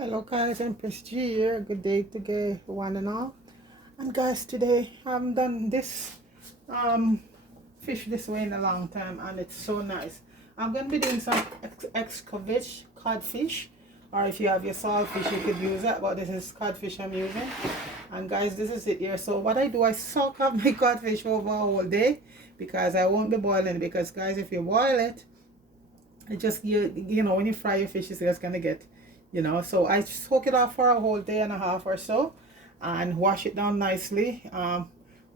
Hello guys, Empress G here. Good day to get one and all. And guys, today I've done this fish this way in a long time and it's so nice. I'm going to be doing some Escavitch Cod Fish, or if you have your saltfish you could use it, but this is codfish I'm using. And guys, this is it here. So what I do, I soak up my codfish over a whole day because I won't be boiling it, because guys, if you boil it, it just, you know, when you fry your fish, it's just gonna get, so I soak it off for a whole day and a half or so and wash it down nicely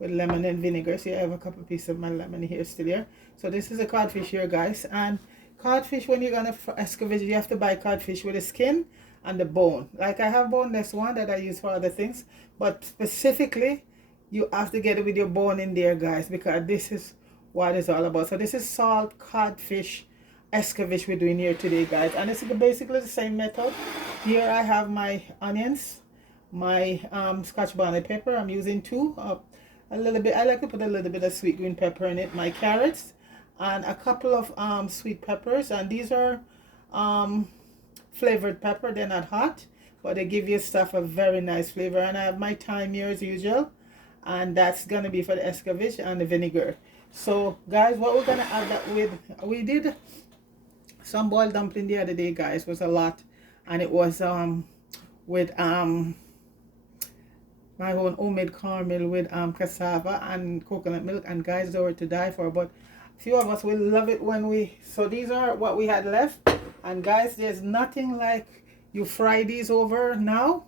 with lemon and vinegar. So I have a couple pieces of my lemon here still here. So this is a codfish here, guys. And codfish, when you're gonna escavage, you have to buy codfish with the skin and the bone. Like I have boneless one that I use for other things, but specifically you have to get it with your bone in there, guys, because this is what it's all about. So this is salt codfish Escavitch we're doing here today, guys, and it's basically the same method. Here I have my onions, my scotch bonnet pepper. I'm using two, a little bit. I like to put a little bit of sweet green pepper in it. My carrots and a couple of sweet peppers, and these are flavored pepper. They're not hot, but they give your stuff a very nice flavor. And I have my thyme here as usual, and that's gonna be for the Escavitch, and the vinegar. So guys, what we're gonna add that with, we did some boiled dumpling the other day, guys. It was a lot, and it was with my own homemade caramel with cassava and coconut milk, and guys, they were to die for. But a few of us will love it when we, so these are what we had left. And guys, there's nothing like you fry these over now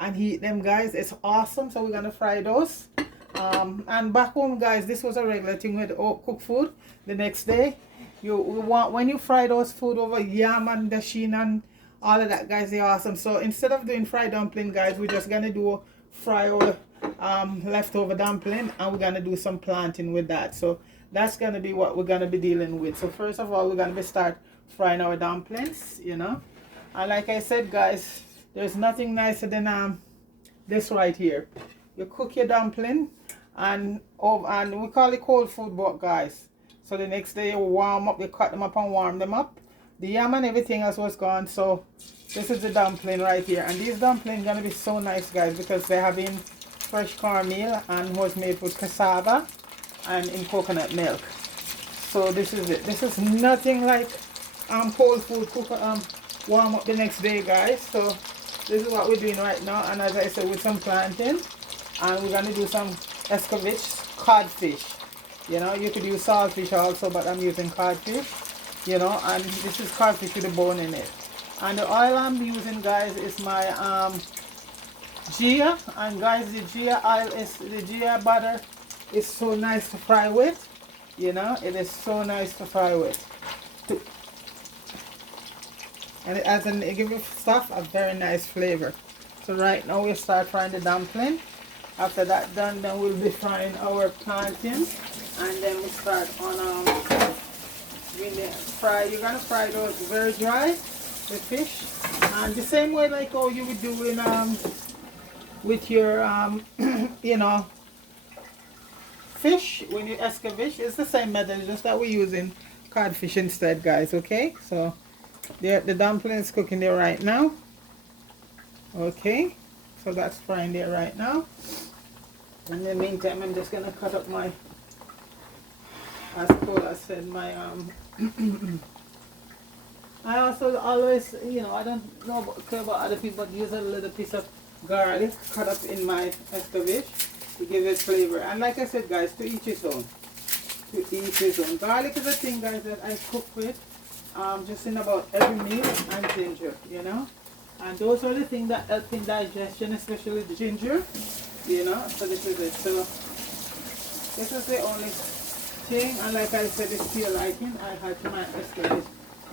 and heat them, guys. It's awesome. So we're gonna fry those. And back home, guys, this was a regular thing with cooked food the next day. You want, when you fry those food over yam and dasheen and all of that, guys, they're awesome. So instead of doing fried dumpling, guys, we're just gonna do fry our leftover dumpling, and we're gonna do some plantain with that. So that's gonna be what we're gonna be dealing with. So first of all, we're gonna start frying our dumplings, and like I said, guys, there's nothing nicer than this right here. You cook your dumpling, and we call it cold food, but guys, so the next day you warm up, you cut them up and warm them up. The yam and everything else was gone. So this is the dumpling right here. And these dumplings gonna be so nice, guys, because they're having fresh cornmeal and was made with cassava and in coconut milk. So this is it. This is nothing like cold food, warm up the next day, guys. So this is what we're doing right now. And as I said, with some plantain, and we're gonna do some Escavitch Cod Fish. You could use saltfish also, but I'm using codfish, and this is codfish with a bone in it. And the oil I'm using, guys, is my Gia. And guys, the Gia butter is so nice to fry with. It is so nice to fry with. And it gives stuff a very nice flavor. So right now we'll start frying the dumpling. After that done, then we'll be frying our plantain. And then we start on fry. You're gonna fry those very dry, the fish, and the same way like how you would do in with your fish when you escavage. It's the same method, just that we're using codfish instead, guys. Okay, so the dumpling is cooking there right now. Okay, so that's frying there right now. In the meantime, I'm just gonna cut up my, as Paula said, my I also always, I don't know care about other people, but use a little piece of garlic cut up in my escavage to give it flavor. And like I said, guys, to each his own. To each his own. Garlic is a thing, guys, that I cook with just in about every meal, and ginger, And those are the things that help in digestion, especially the ginger, So this is it. So this is the only thing, and like I said, it's to your liking. I had to my escavage.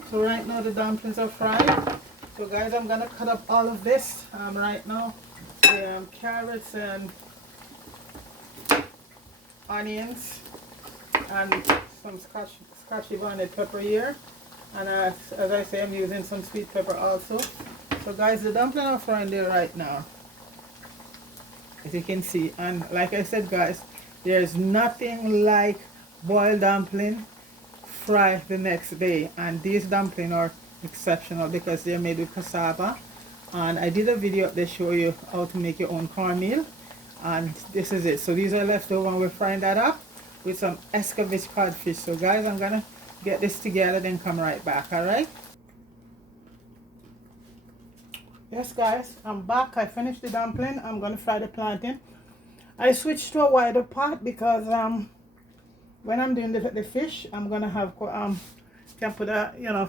So right now the dumplings are fried. So guys, I'm gonna cut up all of this right now. The carrots and onions and some scotchy bonnet pepper here. And as I say, I'm using some sweet pepper also. So guys, the dumplings are frying there right now, as you can see. And like I said, guys, there's nothing like boiled dumpling fry the next day. And these dumplings are exceptional because they're made with cassava And I did a video up there show you how to make your own cornmeal, and this is it. So these are leftover, and we're frying that up with some Escavitch Cod Fish. So guys, I'm gonna get this together, then come right back. All right. Yes guys, I'm back. I finished the dumpling. I'm gonna fry the plantain. I switched to a wider pot because when I'm doing the fish, I'm gonna have can put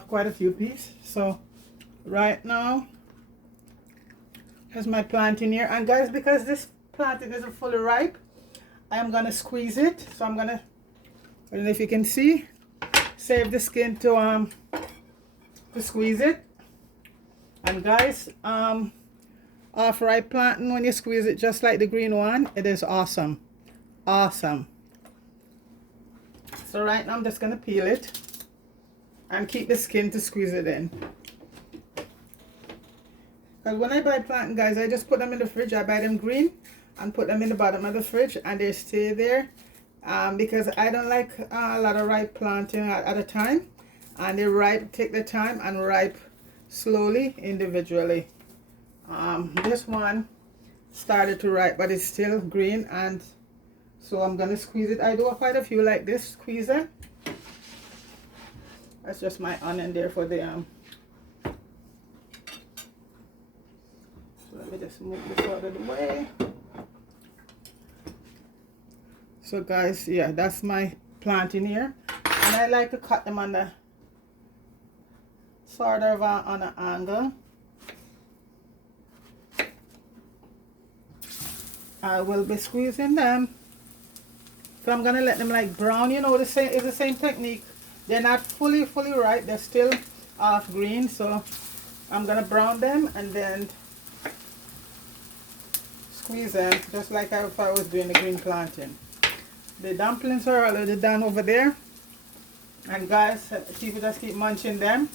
quite a few pieces. So right now, here's my plantain here. And guys, because this plantain isn't fully ripe, I am gonna squeeze it. So I'm gonna, I don't know if you can see, save the skin to squeeze it. And guys, off ripe plantain, when you squeeze it just like the green one, it is awesome. Awesome. So right now I'm just gonna peel it and keep the skin to squeeze it in. Because when I buy plantain, guys, I just put them in the fridge. I buy them green and put them in the bottom of the fridge, and they stay there because I don't like a lot of ripe plantain at a time, and they ripe, take the time and ripe slowly individually. This one started to ripe, but it's still green, and so I'm gonna squeeze it. I do quite a few like this, squeeze it. That's just my onion there for the so let me just move this out of the way. So guys, yeah, that's my plantain here, and I like to cut them on the sort of on an angle. I will be squeezing them. So I'm gonna let them like brown. You know, it's the same technique. They're not fully ripe. They're still half green. So I'm gonna brown them and then squeeze them just like if I was doing the green plantain. The dumplings are already done over there. And guys, people just keep munching them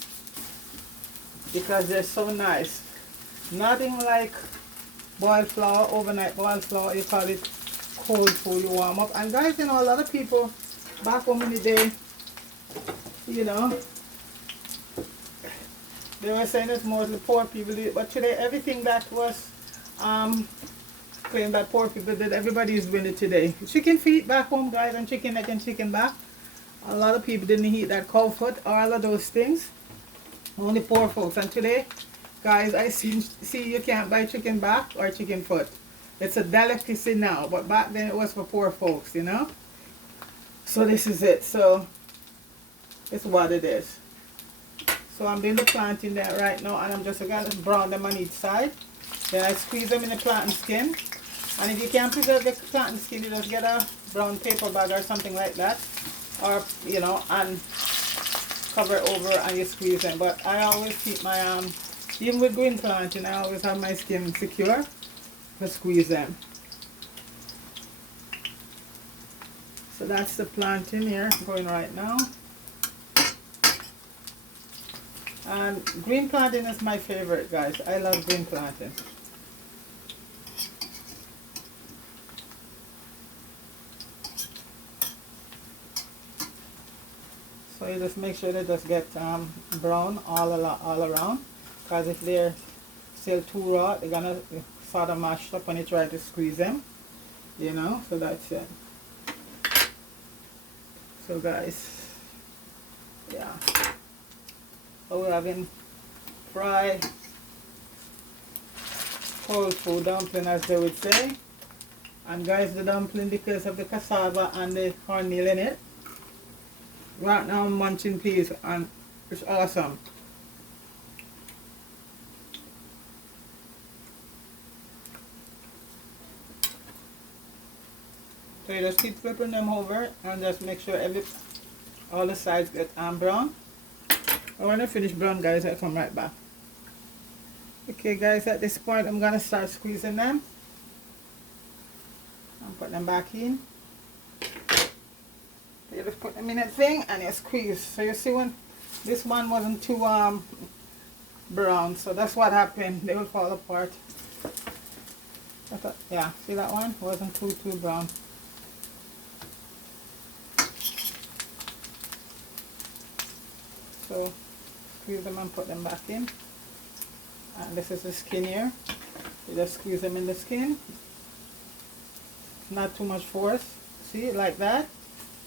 because they're so nice. Nothing like boiled flour, overnight boiled flour. You call it cold food, you warm up. And guys, you know, a lot of people back home in the day, you know, they were saying it's mostly poor people did, but today everything that was claimed that poor people did, everybody is doing it today. Chicken feet back home, guys, and chicken neck and chicken back. A lot of people didn't eat that cow foot or all of those things. Only poor folks. And today, guys, I see you can't buy chicken back or chicken foot. It's a delicacy now, but back then it was for poor folks, you know. So this is it. So it's what it is. So I'm doing the plantain there right now, and I'm just going to brown them on each side. Then I squeeze them in the plantain skin. And if you can't preserve the plantain skin, you just get a brown paper bag or something like that, or you know, and cover it over and you squeeze them. But I always keep my even with green plantain, I always have my skin secure to squeeze them. So that's the plantain here going right now. And green plantain is my favorite, guys. I love green plantain. So you just make sure they just get brown all around, because if they're still too raw, they're gonna sort of mash up when you try to squeeze them, you know. So that's it. So guys, yeah, so we're having fried cold food dumpling, as they would say. And guys, the dumpling, because of the cassava and the cornmeal in it, right now I'm munching peas, and it's awesome. So you just keep flipping them over and just make sure all the sides get brown. And when I finish brown, guys, I'll come right back. Okay guys, at this point I'm gonna start squeezing them and put them back in. You just put them in a thing and you squeeze. So you see, when this one wasn't too brown, so that's what happened. They will fall apart. Yeah, see that one wasn't too brown. So squeeze them and put them back in. And this is the skin here. You just squeeze them in the skin. Not too much force. See, like that.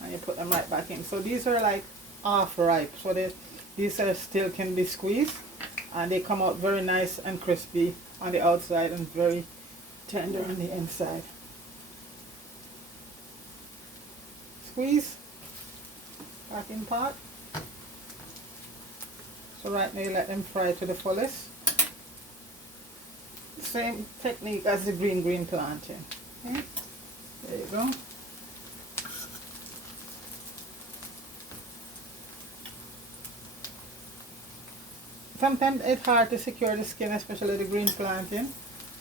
And you put them right back in. So these are like half ripe. So these are still can be squeezed. And they come out very nice and crispy on the outside and very tender on the inside. Squeeze. Back in pot. So right now you let them fry to the fullest. Same technique as the green plantain. Okay? There you go. Sometimes it's hard to secure the skin, especially the green plantain.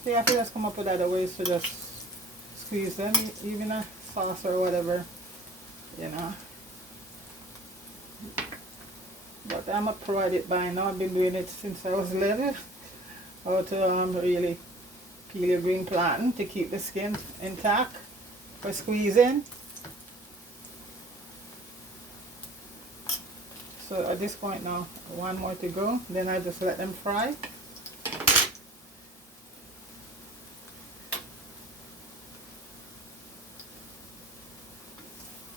So you have to just come up with other ways to just squeeze them, even a sauce or whatever, you know. But I'm a pro at it by now. I've been doing it since I was little. How to really peel your green plantain to keep the skin intact for squeezing. So at this point now, one more to go. Then I just let them fry.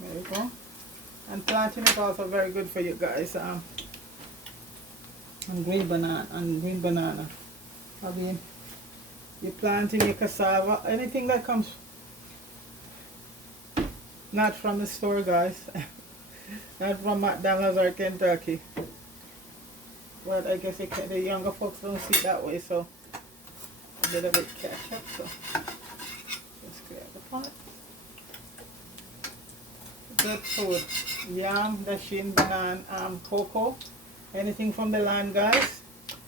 There you go. And plantain is also very good for you guys. And green banana. I mean, you planting your cassava, anything that comes not from the store, guys. Not from McDonald's or Kentucky. But I guess the younger folks don't see it that way, so a bit of it catch up. So just clear the pot. Good food. Yam, dasheen, banana, cocoa, anything from the land, guys.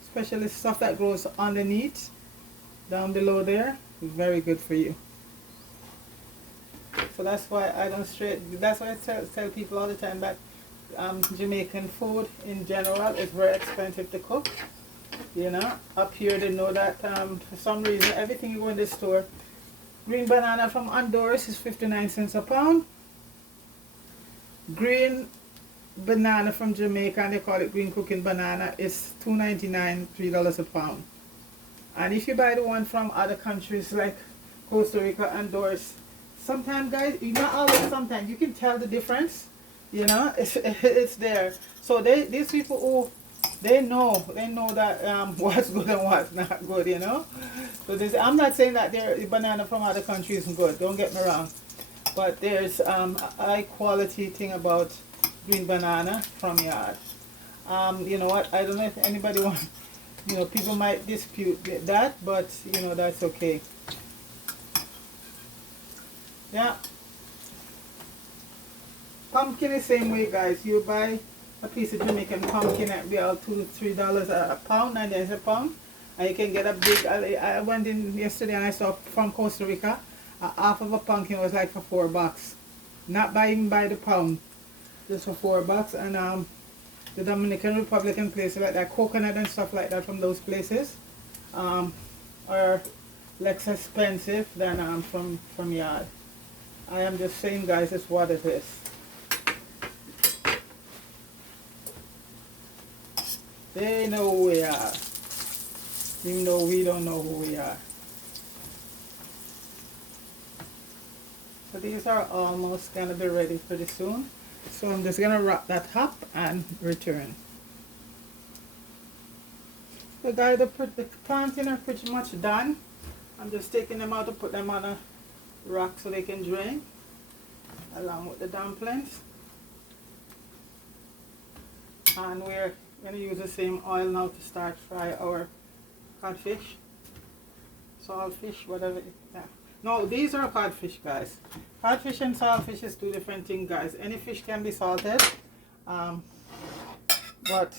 Especially stuff that grows underneath, down below there, is very good for you. So that's why that's why I tell people all the time that Jamaican food in general is very expensive to cook. You know, up here they know that for some reason everything you go in the store, green banana from Honduras is 59 cents a pound. Green banana from Jamaica, and they call it green cooking banana, is $2.99, $3 a pound. And if you buy the one from other countries like Costa Rica, Honduras, sometimes, guys, not always, sometimes you can tell the difference. You know, it's there. So these people who they know that what's good and what's not good. You know. So I'm not saying that the banana from other countries is good. Don't get me wrong. But there's a high quality thing about green banana from yard. You know what? I don't know if anybody wants. You know, people might dispute that, but you know that's okay. Yeah. Pumpkin is the same way, guys. You buy a piece of Jamaican pumpkin at about $2 to $3 a pound, 90 cents a pound, and you can get a big. I went in yesterday and I saw from Costa Rica, half of a pumpkin was like for $4. Not even by the pound, just for $4. And the Dominican Republic and places like that, coconut and stuff like that from those places, are less expensive than from yard. I am just saying, guys, it's what it is. They know who we are, even though we don't know who we are. So these are almost going to be ready pretty soon. So I'm just going to wrap that up and return. So guys, the plantain are pretty much done. I'm just taking them out to put them on a rack so they can drain, along with the dumplings. And we're going to use the same oil now to start fry our codfish, saltfish, whatever. Yeah. No, these are codfish, guys. Codfish and saltfish is two different things, guys. Any fish can be salted, but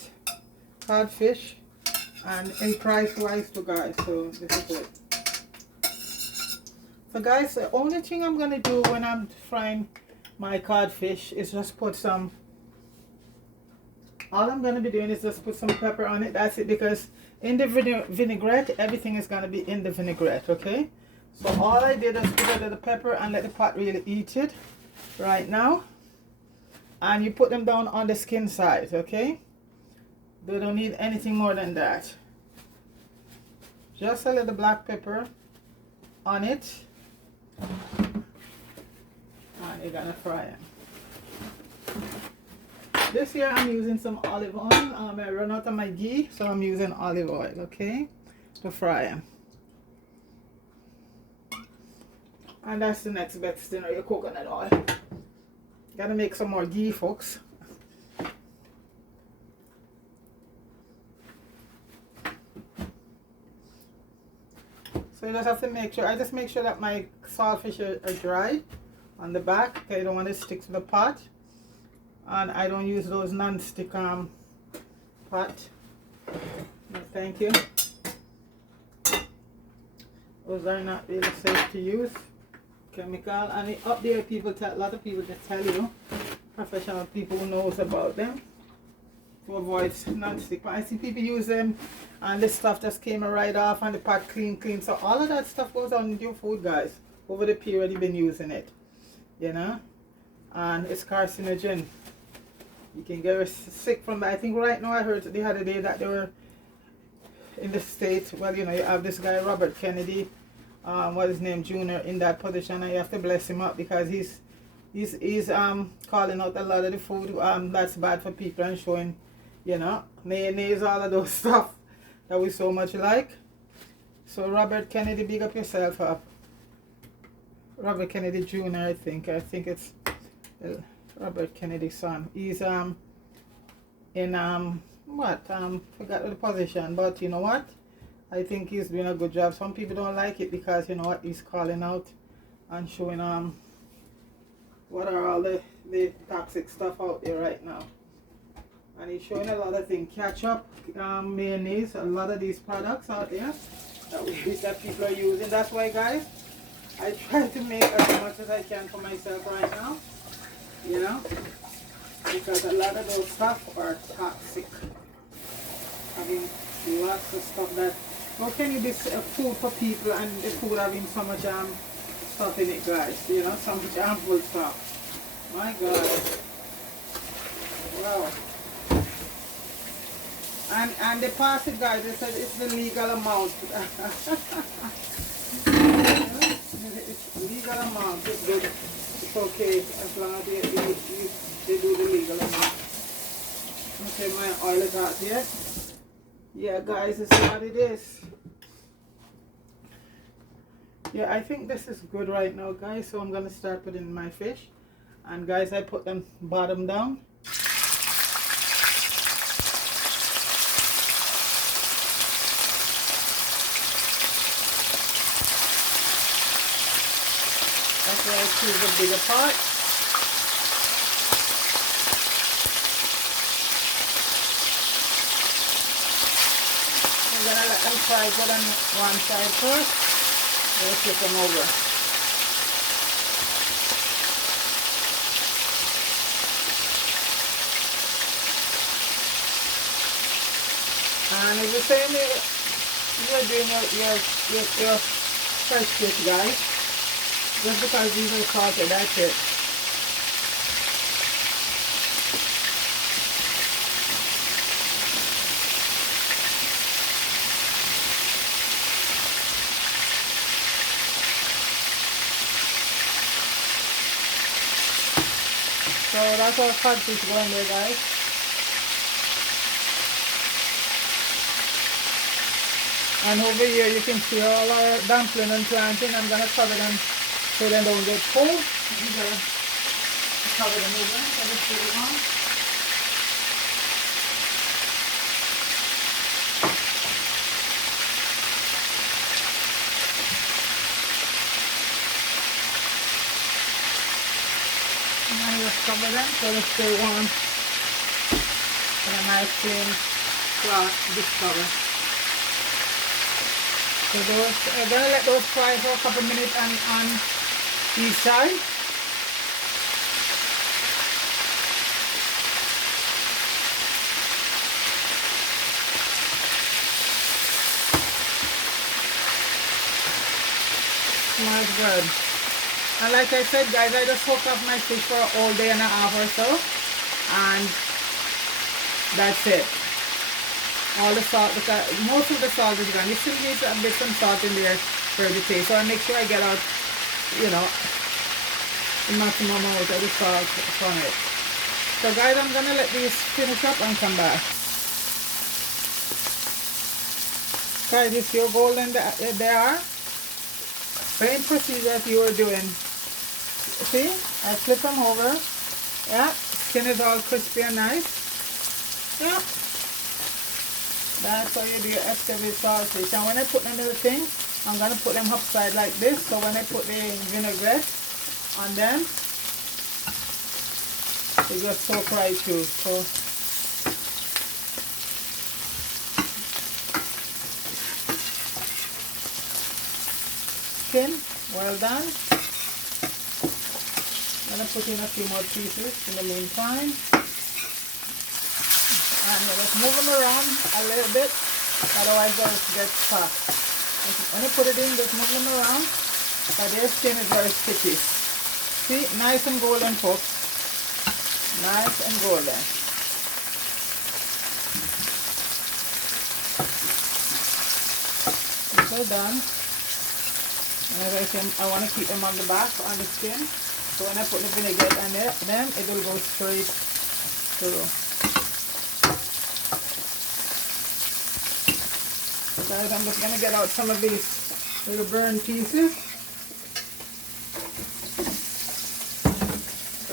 codfish, and in price wise too, guys. So this is it. So guys, the only thing I'm going to do when I'm frying my codfish is just put some, all I'm going to be doing is just put some pepper on it. That's it, because in the vinaigrette, everything is going to be in the vinaigrette, okay? So all I did is put a little pepper and let the pot really eat it right now. And you put them down on the skin side, okay? They don't need anything more than that. Just a little black pepper on it. And you're gonna fry it. This year I'm using some olive oil. I run out of my ghee, so I'm using olive oil, okay, to fry them. And that's the next best thing, your coconut oil. Gotta make some more ghee, folks. So you just have to make sure, I just make sure that my saltfish are dry on the back. Okay, I don't want to stick to the pot. And I don't use those non-stick pot. No, thank you. Those are not really safe to use. Chemical. And up there, people tell, a lot of people just tell you, professional people who knows about them, to avoid non-stick pot. I see people use them and this stuff just came right off and the pot clean. So all of that stuff goes on your food, guys, over the period you've been using it, you know, and it's carcinogen. You can get sick from that. I think right now I heard the other day that they were in the States. Well, you know, you have this guy Robert Kennedy, what his name, Jr. in that position, and you have to bless him up because he's calling out a lot of the food that's bad for people and showing, you know, mayonnaise, all of those stuff that we so much like. So Robert Kennedy, big up yourself up. Robert Kennedy Jr. I think it's Robert Kennedy's son. He's in forgot the position, but you know what? I think he's doing a good job. Some people don't like it because you know what, he's calling out and showing what are all the toxic stuff out there right now. And he's showing a lot of things, ketchup, mayonnaise, a lot of these products out there that people are using. That's why, guys, I try to make as much as I can for myself right now, you know, because a lot of those stuff are toxic. I mean, lots of stuff that, how can you be food for people and the food having so much stuff in it, guys, you know, so much harmful stuff. My God. Wow. And they pass it, guys, they said it's the legal amount. It's legal amount, it's good, it's okay, as long as they do the legal amount. Okay, my oil is out here. Yeah, guys, this is what it is. Yeah, I think this is good right now, guys, so I'm going to start putting my fish. And guys, I put them bottom down. That's why I choose a bigger pot. I'm gonna let them fry good on one side first. Then flip them over. And it's the same way you're doing your fresh fish, guys. Just because these are salted, that's it. So that's our codfish going there, guys. And over here you can see all our dumpling and plantain. I'm going to cover them so they don't get cold. I'm going to cover them over. So just put it on. And I just cover them so they stay warm. And a nice clean cloth dish cover. So those, I'm going to let those fry for a couple minutes on each side. Smells good. And like I said, guys, I just cooked up my fish for all day and a half or so. And that's it. all the salt, because most of the salt is gone. You still need a bit some salt in there for the taste. So I make sure I get out, you know, the maximum amount of the salt from it. So guys, I'm gonna let these finish up and come back. Guys, if you're golden, they are. Same procedure as you were doing. See, I flip them over. Yeah, skin is all crispy and nice. Yeah. That's how you do your Escavitch Cod Fish. And when I put them in the thing, I'm going to put them upside like this. So when I put the vinaigrette on them, they just soak right through. So skin, well done. I'm going to put in a few more pieces in the meantime. And just move them around a little bit, otherwise they'll get stuck. When you put it in, just move them around, because their skin is very sticky. See, nice and golden, folks. Nice and golden. These are done. And as I said, I want to keep them on the back, on the skin. So when I put the vinaigrette on them, it will go straight through. Guys, I'm just going to get out some of these little burn pieces.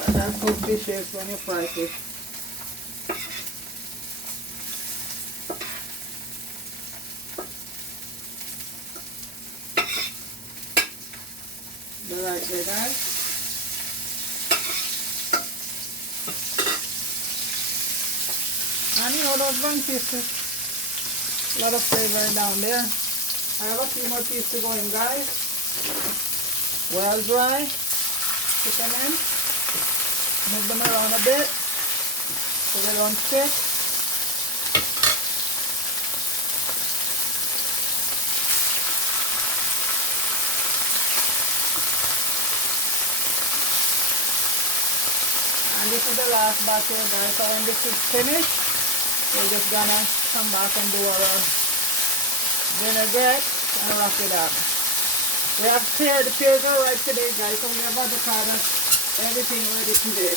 That's how fish is when you fry fish. They're right there, guys. And you know those burn pieces. A lot of flavor down there. I have a few more pieces to go in, guys. Well dry. Put them in. Move them around a bit so they don't stick. And this is the last batch here, guys. So when this is finished, we're just gonna come back and do our vinaigrette and wrap it up. We have the pears are ripe today, guys, so we have avocado, everything ready today.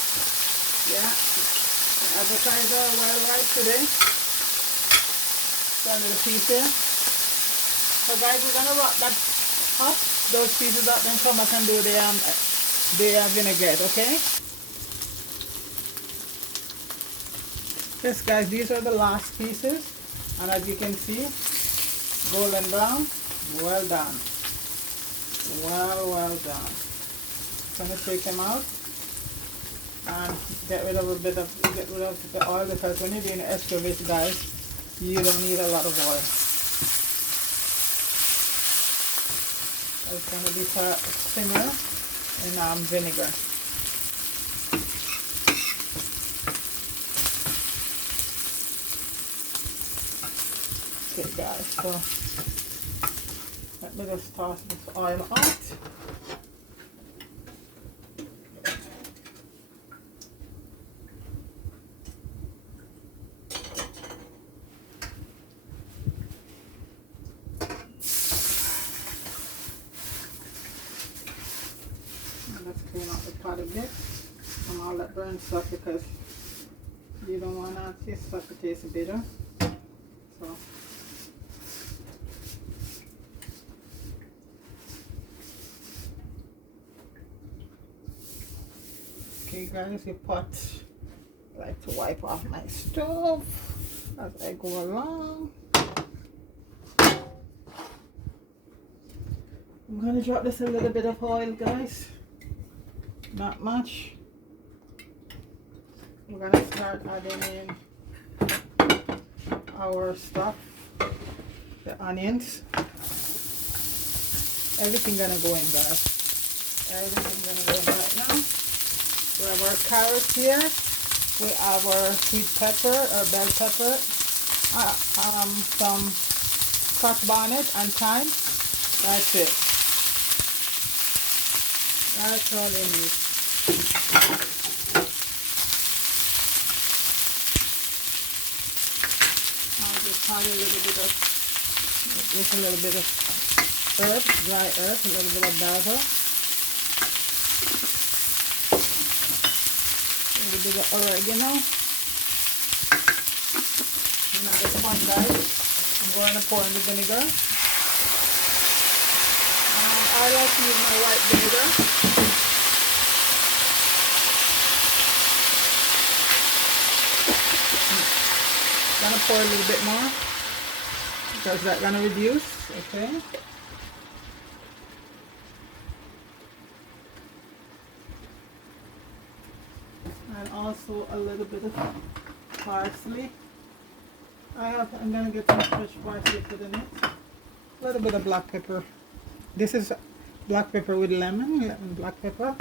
Yeah, the avocados are well ripe today. So a little piece here. So guys, we're gonna wrap that up, those pieces up, then come back and do the vinaigrette, okay? Yes guys, these are the last pieces, and as you can see, golden brown, well done. Well done. I'm going to take them out and get rid of the oil, because when you're doing escavitch, guys, you don't need a lot of oil. It's going to be simmer in vinegar. Okay guys, so let me just toss this oil out. And let's clean out the pot a bit from all that burnt stuff, because you don't want this stuff to taste bitter. So okay guys, the pot, I like to wipe off my stove as I go along. I'm going to drop this a little bit of oil, guys, not much. We're going to start adding in our stuff, the onions, everything going to go in, guys, everything going to go in right now. We have our carrots here. We have our sweet pepper or bell pepper, some scotch bonnet and thyme. That's it. That's all it needs. I'll just add a little bit of, just a little bit of herbs, dry herbs, a little bit of basil, a little bit of oregano. And at this point, guys, I'm going to pour in the vinegar. I like to use my white vinegar. I'm gonna pour a little bit more because that's gonna reduce, okay? And also a little bit of parsley. I'm gonna get some fresh parsley put in it. A little bit of black pepper. This is black pepper with lemon black pepper.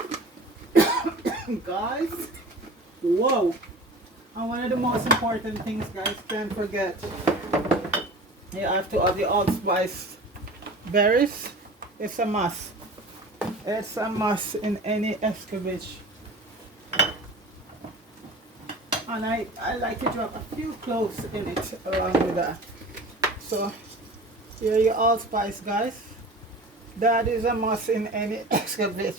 Guys, whoa! And one of the most important things, guys, don't forget, you have to have the allspice berries. It's a must. It's a must in any escavitch. And I like to drop a few cloves in it along with that. So here are your allspice, guys. That is a must in any escavitch.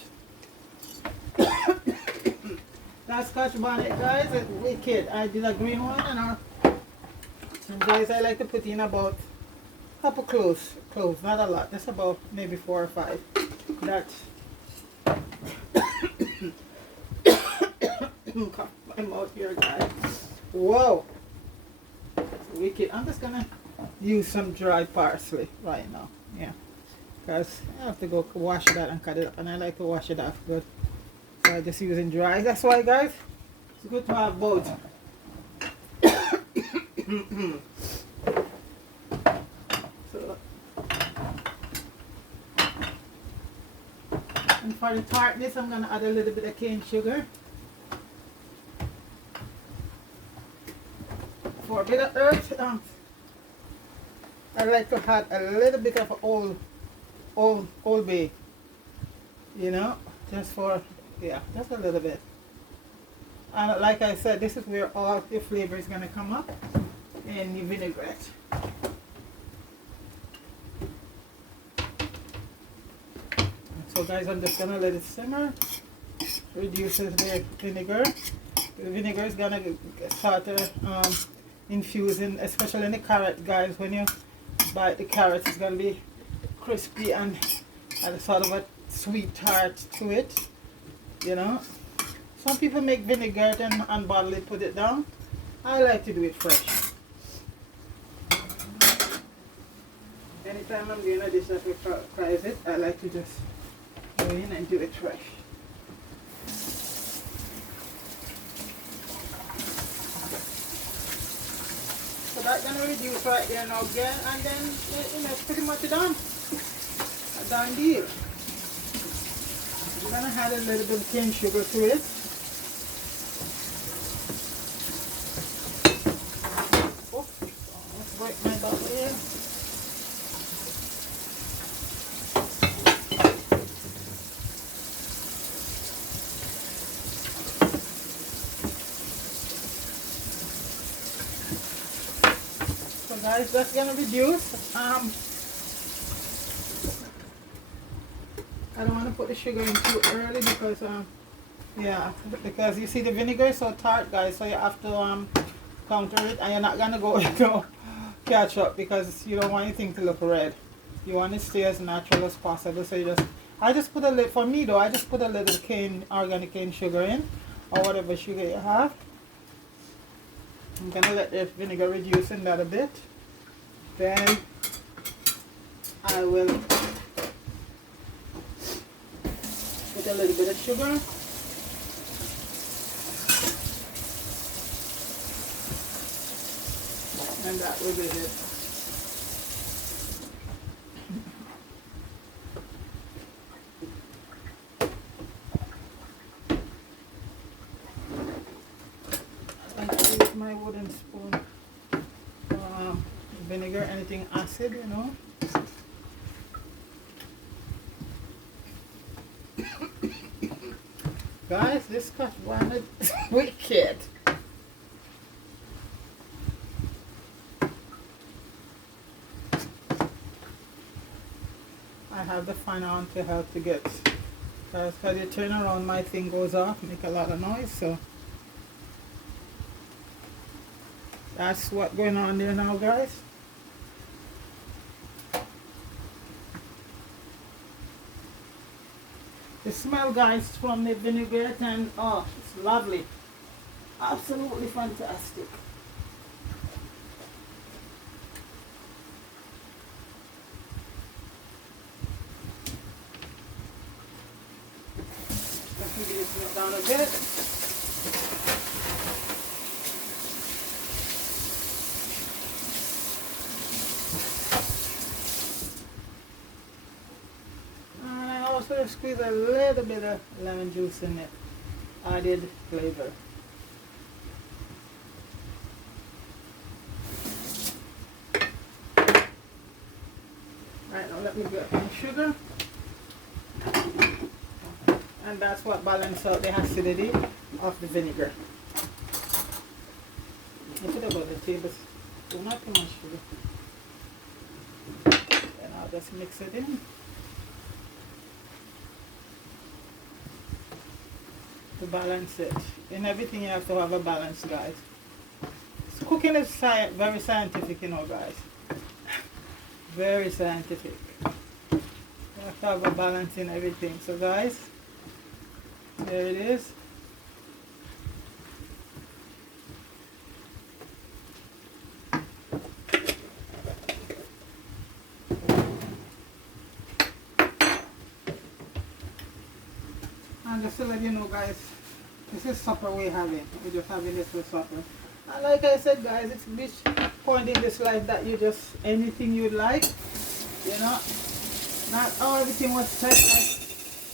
That Scotch bonnet, guys, it's wicked. I did a green one, and guys, I like to put in about a couple cloves, not a lot. That's about maybe 4 or 5. That my mouth here, guys. Whoa, wicked. I'm just gonna use some dry parsley right now. Yeah, because I have to go wash that and cut it up, and I like to wash it off good. So I'm just using dry. That's why, guys, it's good to have both. So, and for the tartness, I'm gonna add a little bit of cane sugar. For a bit of earth, I like to add a little bit of old bay. You know, just for. Yeah, just a little bit. And like I said, this is where all the flavor is going to come up in the vinaigrette. So guys, I'm just going to let it simmer. Reduces the vinegar. The vinegar is going to start infusing, especially in the carrot, guys. When you bite the carrot, it's going to be crispy and a sort of a sweet tart to it. You know, some people make vinegar and bottle it, put it down. I like to do it fresh. Anytime I'm doing a dish that requires it, I like to just go in and do it fresh. So that's gonna reduce right there now again, and then you know, it's pretty much done. A done deal. I'm going to add a little bit of cane sugar to it. Oh, let's break my bottle here. So guys, that's going to reduce. I don't want to put the sugar in too early because yeah, because you see the vinegar is so tart, guys, so you have to counter it, and you're not gonna go into ketchup because you don't want anything to look red. You want it to stay as natural as possible. So I just put a little, for me though, I just put a little organic cane sugar in, or whatever sugar you have. I'm gonna let the vinegar reduce in that a bit. Then I will put a little bit of sugar. And that will be it. I like to use my wooden spoon. Vinegar, anything acid, you know. Guys, this Scotch bonnet is wicked. I have the fan on to help to get, because you turn around, my thing goes off, make a lot of noise. So that's what's going on there now, guys. The smell, guys, from the vinaigrette, and oh, it's lovely. Absolutely fantastic. Let me get this down a bit. And I also squeeze a little bit of lemon juice in it. Added flavor. Right, now let me get my sugar. And that's what balances out the acidity of the vinegar. If it about the tablespoon, not too much sugar. And I'll just mix it in. To balance it. In everything you have to have a balance, guys. Cooking is very scientific, you know, guys. Very scientific. You have to have a balance in everything. So, guys, there it is. And just to let you know, guys, this is supper we're having. We're just having this for supper. And like I said, guys, it's this point in this life that you just, anything you like, you know. Not all everything was set. Like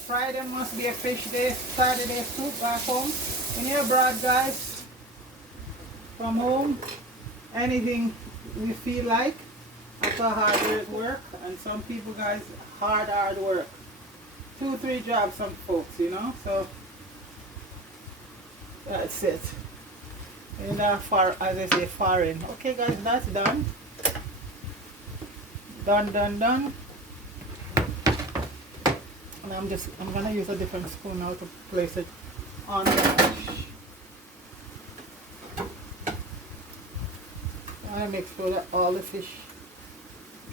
Friday must be a fish day, Saturday soup back home. When you're abroad, guys, from home, anything we feel like after hard work. And some people, guys, hard work. 2-3 jobs, some folks, you know. So that's it. And far, as I say, foreign. Okay, guys, that's done. Done. And I'm gonna use a different spoon now to place it on the fish. I wanna make sure that all the fish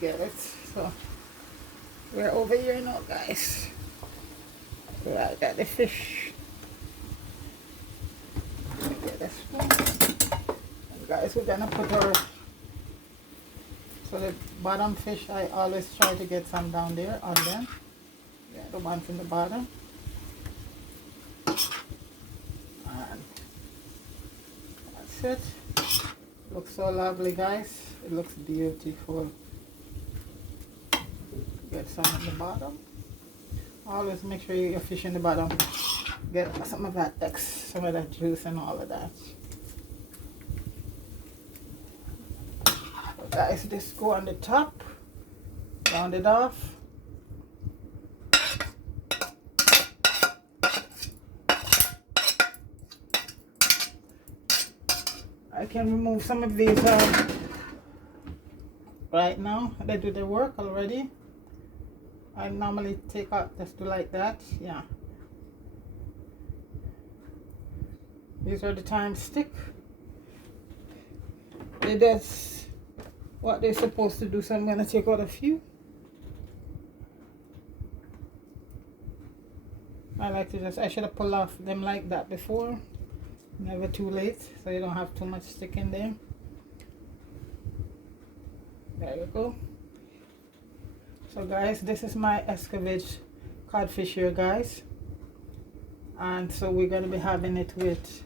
get it. So we're over here now, guys. I got the fish. Get a spoon. And guys, we're gonna put our, so the bottom fish, I always try to get some down there on them. Yeah, the ones in the bottom. And that's it. Looks so lovely, guys. It looks beautiful. Get some in the bottom. Always make sure your fish in the bottom get some of that some of that juice and all of that. So guys, this go on the top, round it off. I can remove some of these right now. They do the work already. I normally take out just to like that, yeah. These are the time stick. That's what they're supposed to do, so I'm gonna take out a few. I like to just, I should have pulled off them like that before. Never too late, so you don't have too much stick in there. There you go. So guys, this is my Escavitch Cod Fish here, guys. And so we're going to be having it with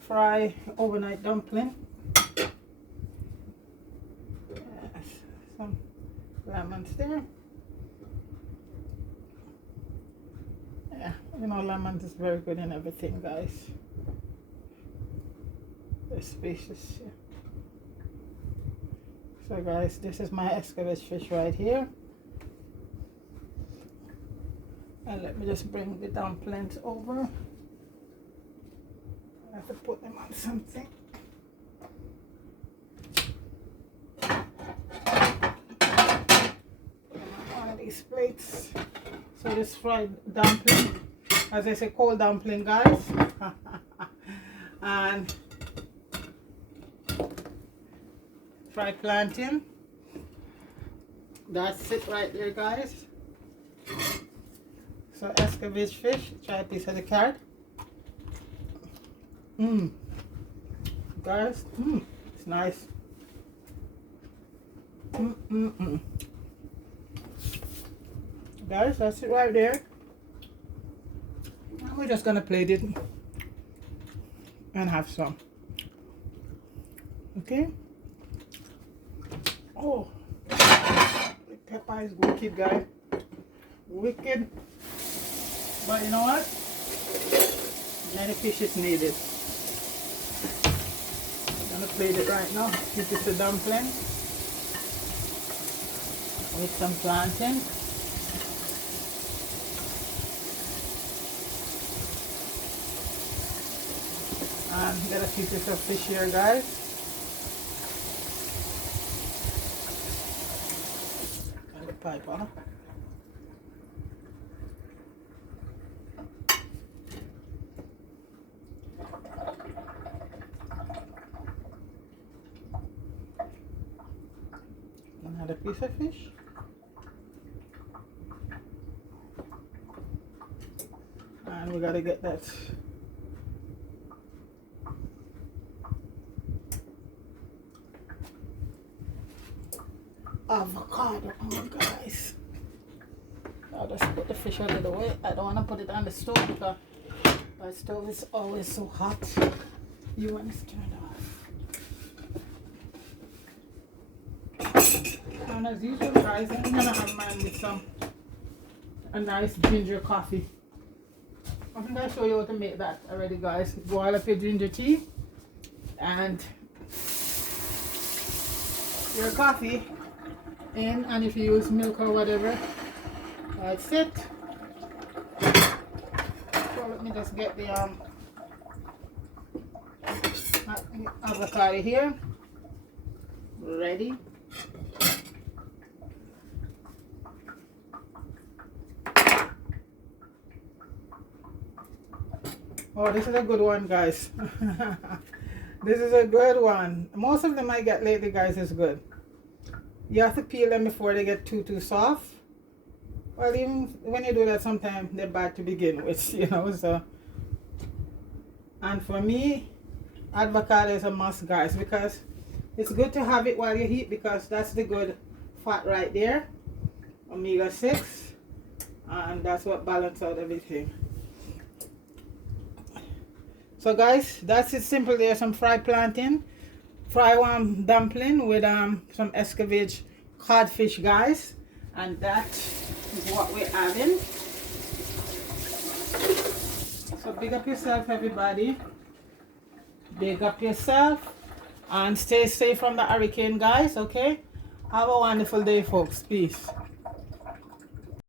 fry overnight dumpling. Yes, some lemons there. Yeah, you know, lemons is very good in everything, guys. The species, yeah. So guys, this is my Escavitch fish right here. And let me just bring the dumplings over. I have to put them on something. nice plates. So this fried dumpling, as I say, cold dumpling, guys. And fried plantain. That's it right there, guys. So Escavitch fish, try a piece of the carrot. Guys, it's nice. Guys, that's it right there. And we're just gonna plate it and have some. Okay. Oh, the pepper is wicked, guys. Wicked. But you know what? Many fish is needed. I'm gonna plate it right now. This is the dumpling with some plantain. And get a few pieces of fish here, guys. And the pipe, huh? Another piece of fish. And we gotta get that avocado on, guys. I'll just put the fish out of the way. I don't want to put it on the stove because my stove is always so hot. You want to turn it off. And as usual, guys, I'm gonna have mine with a nice ginger coffee. I think I'll show you how to make that already, guys. Boil up your ginger tea and your coffee in, and if you use milk or whatever, that's it. So let me just get the avocado here ready. Oh, this is a good one, guys. This is a good one. Most of them I get lately, guys, is good. You have to peel them before they get too soft. Well, even when you do that, sometimes they're bad to begin with, you know. So, and for me, avocado is a must, guys, because it's good to have it while you eat, because that's the good fat right there, omega-6, and that's what balances out everything. So guys, that's it, simple. There's some fried plantain, fried dumpling with some Escavitch Cod Fish, guys, and that is what we're having. So big up yourself, everybody. Big up yourself and stay safe from the hurricane, guys. Okay, have a wonderful day, folks. Peace.